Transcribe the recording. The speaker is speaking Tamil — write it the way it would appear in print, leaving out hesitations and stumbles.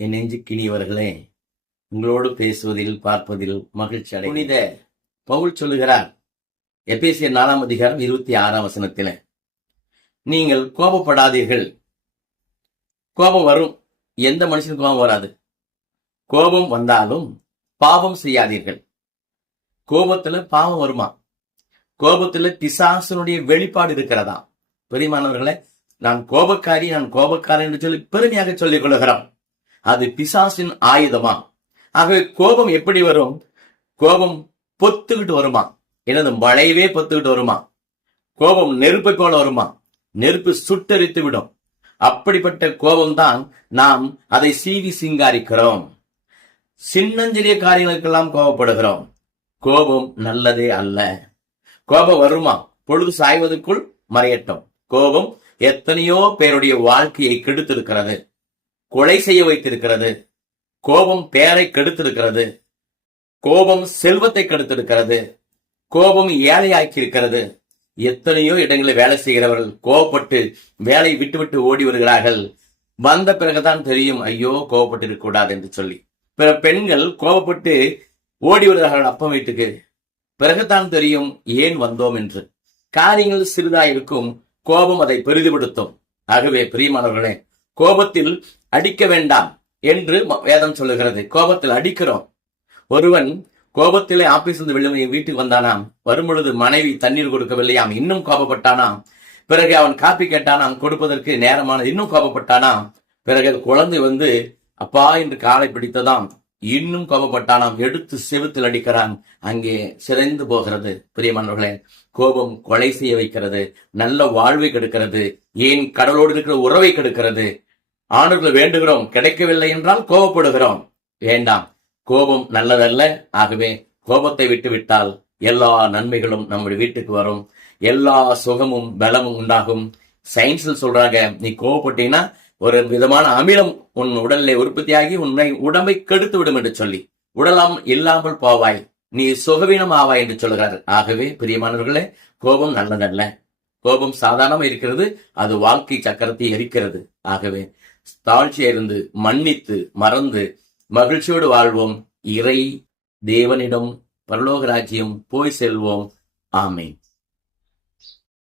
என் நெஞ்சுக்கினியவர்களே, உங்களோடு பேசுவதில் பார்ப்பதில் மகிழ்ச்சி அடை. புனித பவுல் சொல்லுகிறார் எபேசியர் 4 அதிகாரம் 26 நீங்கள் கோபப்படாதீர்கள். கோபம் வரும், எந்த மனுஷனுக்கு கோபம் வராது. கோபம் வந்தாலும் பாவம் செய்யாதீர்கள். கோபத்துல பாவம் வருமா? கோபத்துல பிசாசனுடைய வெளிப்பாடு இருக்கிறதா? பெரியமானவர்களே, நான் கோபக்காரன் என்று சொல்லி பெருமையாக சொல்லிக் கொள்கிறோம். அது பிசாசின் ஆயுதமா? ஆகவே கோபம் எப்படி வரும்? கோபம் பொத்துக்கிட்டு வருமா? எனது மழையவே பொத்துக்கிட்டு வருமா? கோபம் நெருப்பை போல வருமா? நெருப்பு சுட்டரித்து விடும். அப்படிப்பட்ட கோபம்தான் நாம் அதை சீவி சிங்காரிக்கிறோம். சின்னஞ்சிறிய காரியங்களுக்கெல்லாம் கோபப்படுகிறோம். கோபம் நல்லதே அல்ல. கோபம் வருமா? பொழுது சாய்வதற்குள் மறையட்டும். கோபம் எத்தனையோ பேருடைய வாழ்க்கையை கெடுத்திருக்கிறது, கொலை செய்ய வைத்திருக்கிறது. கோபம் பேரை கெடுத்திருக்கிறது. கோபம் செல்வத்தை கெடுத்திருக்கிறது. கோபம் ஏழையாக்கி இருக்கிறது. எத்தனையோ இடங்களில் வேலை செய்கிறவர்கள் கோபப்பட்டு வேலை விட்டு ஓடி வருகிறார்கள். வந்த பிறகுதான் தெரியும், ஐயோ கோபப்பட்டு இருக்க கூடாது என்று சொல்லி. பிற பெண்கள் கோபப்பட்டு ஓடி வருகிறார்கள் அப்பா வீட்டுக்கு. பிறகுதான் தெரியும் ஏன் வந்தோம் என்று. காரியங்கள் சிறிதாயிருக்கும், கோபம் அதை பெரிதுபடுத்தும். ஆகவே பிரியமானவர்களே, கோபத்தில் அடிக்க வேண்டாம் என்று வேதம் சொல்லுகிறது. கோபத்தில் அடிக்கிறோம். ஒருவன் கோபத்திலே ஆபீஸ் வெளியே வீட்டுக்கு வந்தானாம். வரும்பொழுது மனைவி தண்ணீர் கொடுக்கவில்லையாம், இன்னும் கோபப்பட்டானாம். பிறகு அவன் காப்பி கேட்டானாம், கொடுப்பதற்கு நேரமான இன்னும் கோபப்பட்டானாம். பிறகு குழந்தை வந்து அப்பா என்று காலை பிடித்ததாம், இன்னும் கோபப்பட்டானாம். எடுத்து செவுத்தில் அடிக்கிறான். அங்கே சிதைந்து போகிறது. பிரியமானவர்களே, கோபம் கொலை செய்ய வைக்கிறது, நல்ல வாழ்வை கெடுக்கிறது, ஏன் கடவுளோடு இருக்கிற உறவை கெடுக்கிறது. ஆண்டவர்களை வேண்டுகிறோம், கிடைக்கவில்லை என்றால் கோபப்படுகிறோம். வேண்டாம், கோபம் நல்லதல்ல. ஆகவே கோபத்தை விட்டுவிட்டால் எல்லா நன்மைகளும் நம்முடைய வீட்டுக்கு வரும், எல்லா சுகமும் பலமும் உண்டாகும். சயின்ஸில் சொல்றாங்க, நீ கோபப்பட்டீங்கன்னா ஒரு விதமான அமிலம் உன் உடலிலே உற்பத்தியாகி உன்னை உடம்பை கெடுத்து விடும் என்று சொல்லி, உடலாம் இல்லாமல் போவாய், நீ சுகவீனம் ஆவாய் என்று சொல்கிறார். ஆகவே பிரியமானவர்களே, கோபம் நல்லதல்ல. கோபம் சாதாரணமா இருக்கிறது, அது வாழ்க்கை சக்கரத்தை எரிக்கிறது. ஆகவே தாழ்ச்சியா இருந்து மன்னித்து மறந்து மகிழ்ச்சியோடு வாழ்வோம். இறை தேவனிடம் பரலோக ராஜ்யம் போய் செல்வோம். ஆமென்.